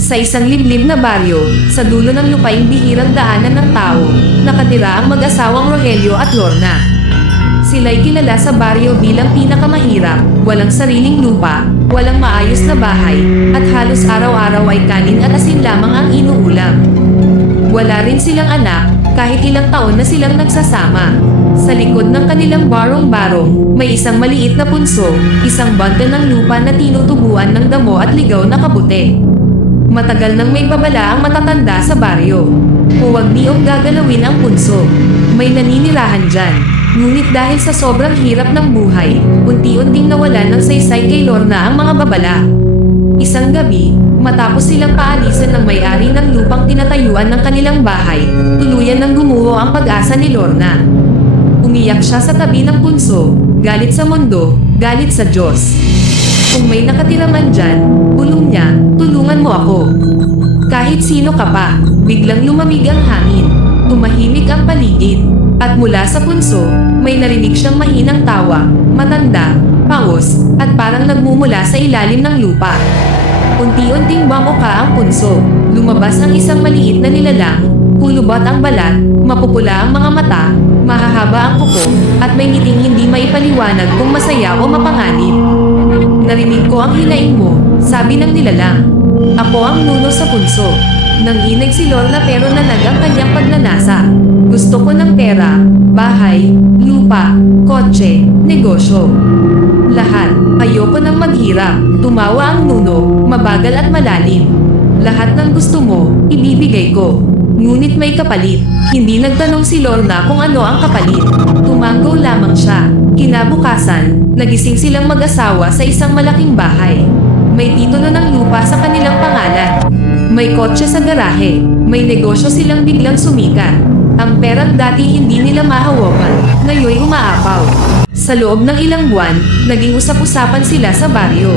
Sa isang liblib na baryo, sa dulo ng lupaing bihirang daanan ng tao, nakatira ang mag-asawang Rogelio at Lorna. Sila'y kilala sa baryo bilang pinakamahirap, walang sariling lupa, walang maayos na bahay, at halos araw-araw ay kanin at asin lamang ang inuulam. Wala rin silang anak, kahit ilang taon na silang nagsasama. Sa likod ng kanilang barong-barong, may isang maliit na punso, isang bundle ng lupa na tinutubuan ng damo at ligaw na kabute. Matagal nang may babala ang matatanda sa baryo. Huwag niyong gagalawin ang punso. May naninirahan dyan. Ngunit dahil sa sobrang hirap ng buhay, unti-unting nawalan ng saysay kay Lorna ang mga babala. Isang gabi, matapos silang paalisan ng may-ari ng lupang tinatayuan ng kanilang bahay, tuluyan ng gumuho ang pag-asa ni Lorna. Umiyak siya sa tabi ng punso, galit sa mundo, galit sa Diyos. Kung may nakatira man dyan, bulong niya, tulungan mo ako. Kahit sino ka pa, biglang lumamig ang hangin, tumahimik ang paligid, at mula sa punso, may narinig siyang mahinang tawa, matanda, pangos, at parang nagmumula sa ilalim ng lupa. Unti-unting bumoka ang punso, lumabas ang isang maliit na nilalang, kulubot ang balat, mapupula ang mga mata, mahahaba ang kuko, at may ngiting hindi maipaliwanag kung masaya o mapanganib. Narinig ko ang hinaing mo, sabi ng nilalang. Ako ang nuno sa punso. Nanginig si Lorna pero nanag ang kanyang pagnanasa. Gusto ko ng pera, bahay, lupa, kotse, negosyo. Lahat, ayoko nang maghirap. Tumawa ang nuno, mabagal at malalim. Lahat ng gusto mo, ibibigay ko. Ngunit may kapalit. Hindi nagtanong si Lorna kung ano ang kapalit. Tumanggo lamang siya. Kinabukasan, nagising silang mag-asawa sa isang malaking bahay. May titulo ng lupa sa kanilang pangalan. May kotse sa garahe. May negosyo silang biglang sumikat. Ang perang dati hindi nila mahawakan, ngayon umaapaw. Sa loob ng ilang buwan, naging usap-usapan sila sa baryo.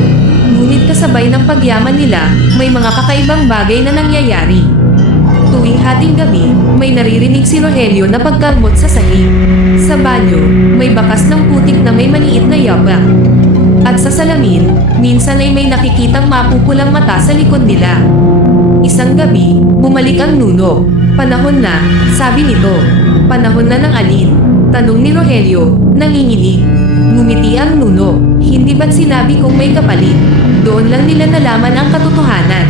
Ngunit kasabay ng pagyaman nila, may mga kakaibang bagay na nangyayari. Tuwing hating gabi, may naririnig si Rogelio na pagkalmot sa sahig. Sa banyo, may bakas ng putik na may maliit na yaba. At sa salamin, minsan ay may nakikitang mapupulang mata sa likod nila. Isang gabi, bumalik ang nuno. Panahon na, sabi nito. Panahon na ng alin? Tanong ni Rogelio, nanginginig. Ngumiti ang nuno. Hindi ba't sinabi kong may kapalit? Doon lang nila nalaman ang katotohanan.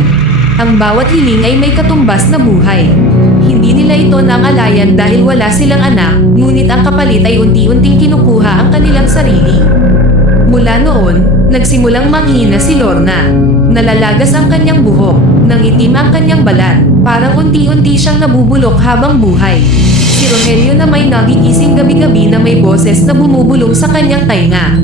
Ang bawat hiling ay may katumbas na buhay. Hindi nila ito nangalayan dahil wala silang anak, ngunit ang kapalit ay unti-unting kinukuha ang kanilang sarili. Mula noon, nagsimulang manghina si Lorna. Nalalagas ang kanyang buhok, nangitim ang kanyang balat, parang unti-unti siyang nabubulok habang buhay. Si Rogelio na may nagigising gabi-gabi na may boses na bumubulong sa kanyang tainga.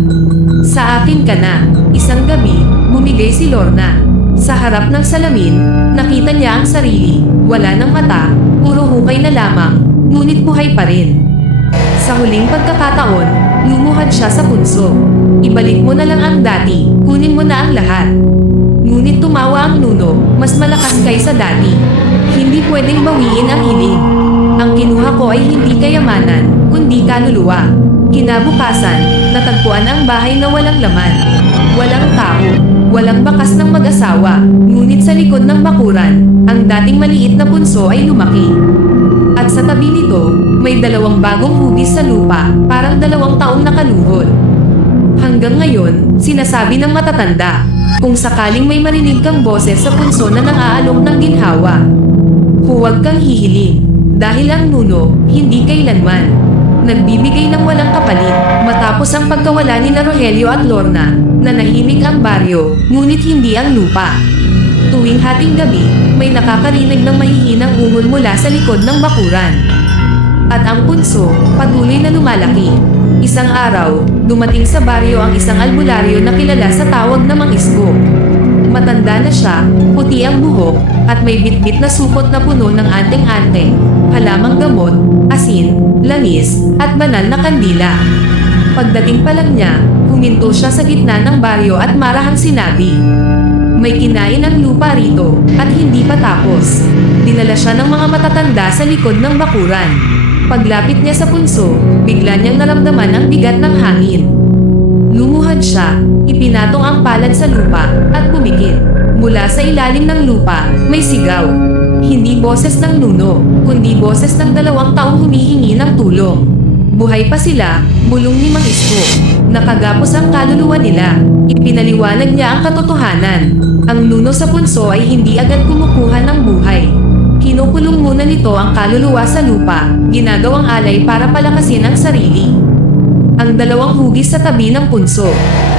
Sa akin ka na. Isang gabi, bumigay si Lorna. Sa harap ng salamin, nakita niya ang sarili. Wala ng mata, puro hukay na lamang, ngunit buhay pa rin. Sa huling pagkakataon, lumuhad siya sa punso. Ibalik mo na lang ang dati, kunin mo na ang lahat. Ngunit tumawa ang nuno, mas malakas kaysa dati. Hindi pwedeng bawiin ang hiling. Ang kinuha ko ay hindi kayamanan, kundi kaluluwa. Kinabukasan, natagpuan ang bahay na walang laman. Walang tao, walang bakas ng mag-asawa, ngunit sa likod ng bakuran, ang dating maliit na punso ay lumaki. At sa tabi nito, may dalawang bagong hugis sa lupa, parang 2 taong nakaluhod. Hanggang ngayon, sinasabi ng matatanda, kung sakaling may marinig kang boses sa punso na nang-aalok ng ginhawa, huwag kang hihiling, dahil ang nuno, hindi kailanman nagbibigay ng walang kapalit. Matapos ang pagkawala ni Rogelio at Lorna, nanahimik ang baryo, ngunit hindi ang lupa. Tuwing hating gabi, may nakakarinig ng mahihinang ungol mula sa likod ng bakuran. At ang punso, patuloy na lumalaki. Isang araw, dumating sa baryo ang isang albularyo na kilala sa tawag na Mang Isko. Matanda na siya, puti ang buhok, at may bitbit na supot na puno ng anteng-anteng, halamang gamot, asin, langis, at banal na kandila. Pagdating pa lang niya, huminto siya sa gitna ng baryo at marahang sinabi, "May kinain ang lupa rito, at hindi pa tapos." Dinala siya ng mga matatanda sa likod ng bakuran. Paglapit niya sa punso, bigla niyang naramdaman ang bigat ng hangin. Lumuhad siya, ipinatong ang palad sa lupa, at pumikit. Mula sa ilalim ng lupa, may sigaw. Hindi boses ng nuno, kundi boses ng 2 taong humihingi ng tulong. Buhay pa sila, bulong ni Mang Isko. Nakagapos ang kaluluwa nila. Ipinaliwanag niya ang katotohanan. Ang nuno sa punso ay hindi agad kumukuha ng buhay. Kinukulong muna nito ang kaluluwa sa lupa, ginagawang alay para palakasin ang sarili. Ang 2 hugis sa tabi ng punso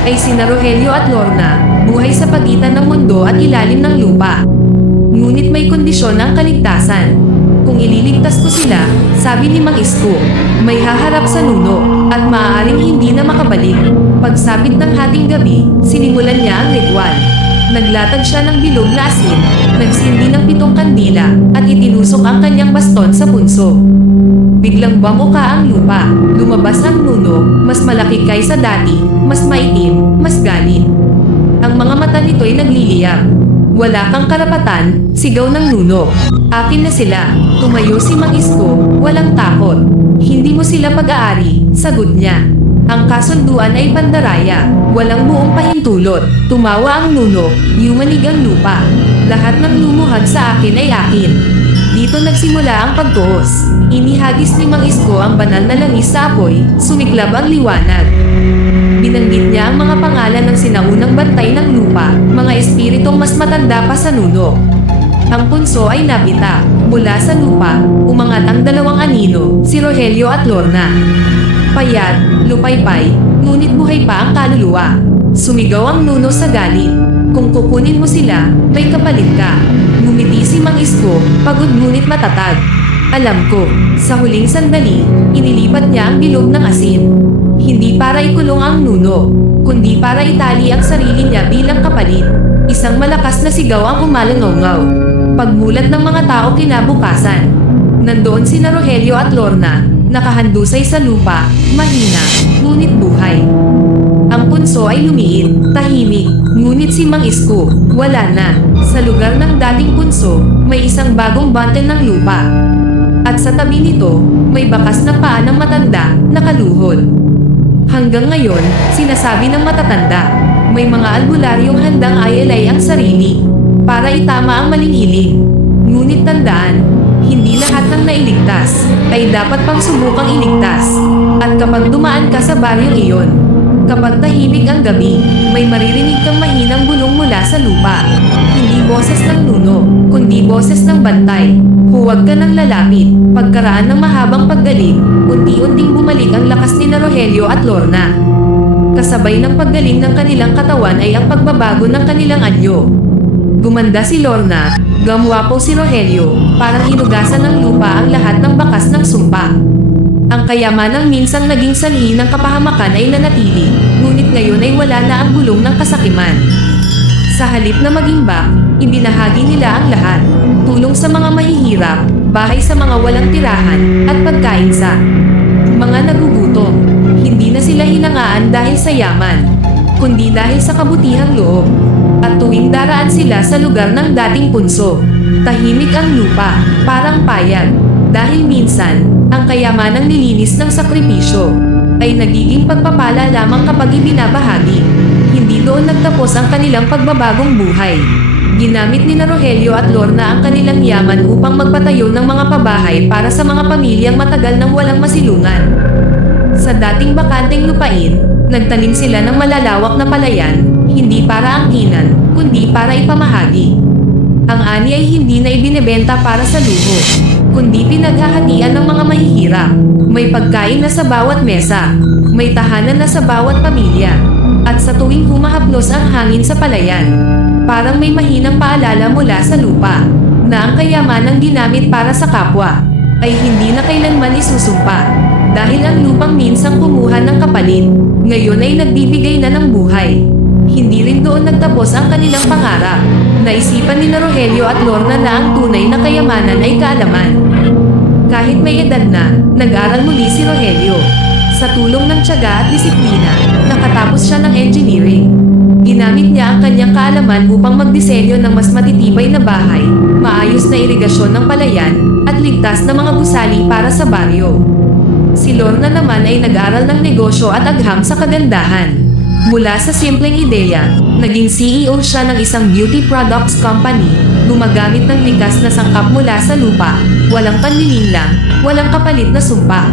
ay sina Rogelio at Lorna, buhay sa pagitan ng mundo at ilalim ng lupa. Ngunit may kondisyon ang kaligtasan. Kung ililigtas ko sila, sabi ni Mang Isko, may haharap sa nuno at maaaring hindi na makabalik. Pagsapit ng hating gabi, sinimulan niya ang ritual. Naglatag siya ng bilog na asin, nagsindi ng 7 kandila at itinusok ang kanyang baston sa punso. Biglang bamuka ang lupa, lumabas ang nuno, mas malaki kaysa dati, mas maitim, mas galit. Ang mga mata nito'y nagliliyab. Wala kang karapatan, sigaw ng nuno. Akin na sila, tumayo si Mang Isko, walang takot. Hindi mo sila pag-aari, sagot niya. Ang kasunduan ay pandaraya, walang buong pahintulot. Tumawa ang nuno, yumanig ang lupa. Lahat ng lumuhad sa akin ay akin. Dito nagsimula ang pagtuos. Inihagis ni Mang Isko ang banal na langis sa apoy, sumiklab ang liwanag. Binanggit niya ang mga pangalan ng sinaunang bantay ng lupa, mga espiritong mas matanda pa sa nuno. Ang punso ay napita. Mula sa lupa, umangat ang 2 anino, si Rogelio at Lorna. Payat, lupaypay, ngunit buhay pa ang kaluluwa. Sumigaw ang nuno sa galit. Kung kukunin mo sila, may kapalit ka. Ngumiti si Mang Isko, pagod ngunit matatag. Alam ko, sa huling sandali, inilipat niya ang bilog ng asin. Hindi para ikulong ang nuno, kundi para itali ang sarili niya bilang kapalit. Isang malakas na sigaw ang umalangaw-ngaw. Pagmulat ng mga tao kinabukasan. Nandoon sina Rogelio at Lorna, nakahandusay sa lupa, mahina, ngunit buhay. Ang punso ay lumiit, tahimik, ngunit si Mang Isko, wala na. Sa lugar ng dating punso, may isang bagong bante ng lupa. At sa tabi nito, may bakas na paa ng matanda, nakaluhod. Hanggang ngayon, sinasabi ng matatanda, may mga albularyong handang ayalay ang sarili para itama ang maling hiling. Ngunit tandaan, hindi lahat ng nailigtas ay dapat pang subukang iligtas. At kapag dumaan ka sa baryong iyon, kapag tahimik ang gabi, may maririnig kang mahinang bulong mula sa lupa. Hindi boses ng nuno, kundi boses ng bantay. Huwag ka nang lalapit. Pagkaraan ng mahabang paggaling, unti-unting bumalik ang lakas ni Rogelio at Lorna. Kasabay ng paggaling ng kanilang katawan ay ang pagbabago ng kanilang anyo. Gumanda si Lorna, gamwapo si Rogelio, parang hinugasan ng lupa ang lahat ng bakas ng sumpa. Ang kayamanang minsang naging sanhi ng kapahamakan ay nanatili, ngunit ngayon ay wala na ang bulong ng kasakiman. Sa halip na maging back, ibinahagi nila ang lahat. Tulong sa mga mahihirap, bahay sa mga walang tirahan, at pagkain sa mga nagugutom. Hindi na sila hinangaan dahil sa yaman, kundi dahil sa kabutihang loob. At tuwing daraan sila sa lugar ng dating punso, tahimik ang lupa, parang payag. Dahil minsan, ang kayamanang nilinis ng sakripisyo ay nagiging pagpapala lamang kapag ibinabahagi. Hindi doon nagtapos ang kanilang pagbabagong buhay. Ginamit ni Rogelio at Lorna ang kanilang yaman upang magpatayo ng mga pabahay para sa mga pamilyang matagal nang walang masilungan. Sa dating bakanteng lupain, nagtanim sila ng malalawak na palayan, hindi para angkinan, kundi para ipamahagi. Ang ani ay hindi na ibinebenta para sa luho, kundi pinaghahatian ng mga mahihirap. May pagkain na sa bawat mesa, may tahanan na sa bawat pamilya, at sa tuwing humahaplos ang hangin sa palayan, parang may mahinang paalala mula sa lupa, na ang kayamanang ginamit para sa kapwa, ay hindi na kailanman isusumpa. Dahil ang lupang minsang kumuha ng kapalit, ngayon ay nagbibigay na ng buhay. Hindi rin doon nagtapos ang kanilang pangarap. Naisipan ni Rogelio at Lorna na ang tunay na kayamanan ay kaalaman. Kahit may edad na, nag-aral muli si Rogelio. Sa tulong ng tiyaga at disiplina, nakatapos siya ng engineering. Ginamit niya ang kanyang kaalaman upang magdisenyo ng mas matitibay na bahay, maayos na irigasyon ng palayan, at ligtas na mga gusali para sa baryo. Si Lorna naman ay nag-aral ng negosyo at agham sa kagandahan. Mula sa simpleng ideya, naging CEO siya ng isang beauty products company, gumagamit ng likas na sangkap mula sa lupa, walang panlilinlang, walang kapalit na sumpa.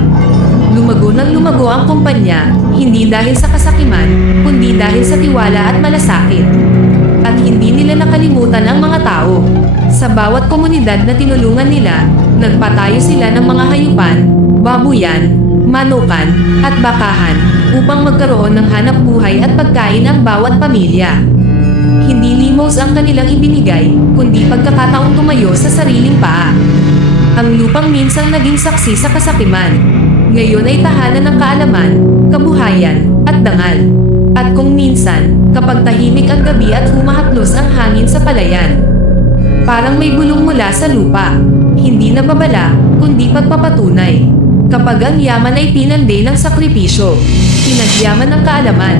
Lumago ng lumago ang kumpanya, hindi dahil sa kasakiman, kundi dahil sa tiwala at malasakit. At hindi nila nakalimutan ang mga tao. Sa bawat komunidad na tinulungan nila, nagpatayo sila ng mga hayupan, babuyan, manukan, at bakahan, upang magkaroon ng hanap buhay at pagkain ang bawat pamilya. Hindi limos ang kanilang ibinigay, kundi pagkakataong tumayo sa sariling paa. Ang lupang minsang naging saksi sa kasakiman, ngayon ay tahanan ng kaalaman, kabuhayan, at dangal. At kung minsan, kapag tahimik ang gabi at humahaplos ang hangin sa palayan, parang may bulong mula sa lupa, hindi na babala, kundi pagpapatunay. Kapag ang yaman ay pinanday ng sakripisyo, pinagyaman ng kaalaman,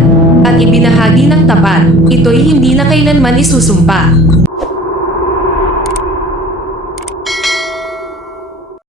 at ibinahagi ng tapat, ito'y hindi na kailanman isusumpa.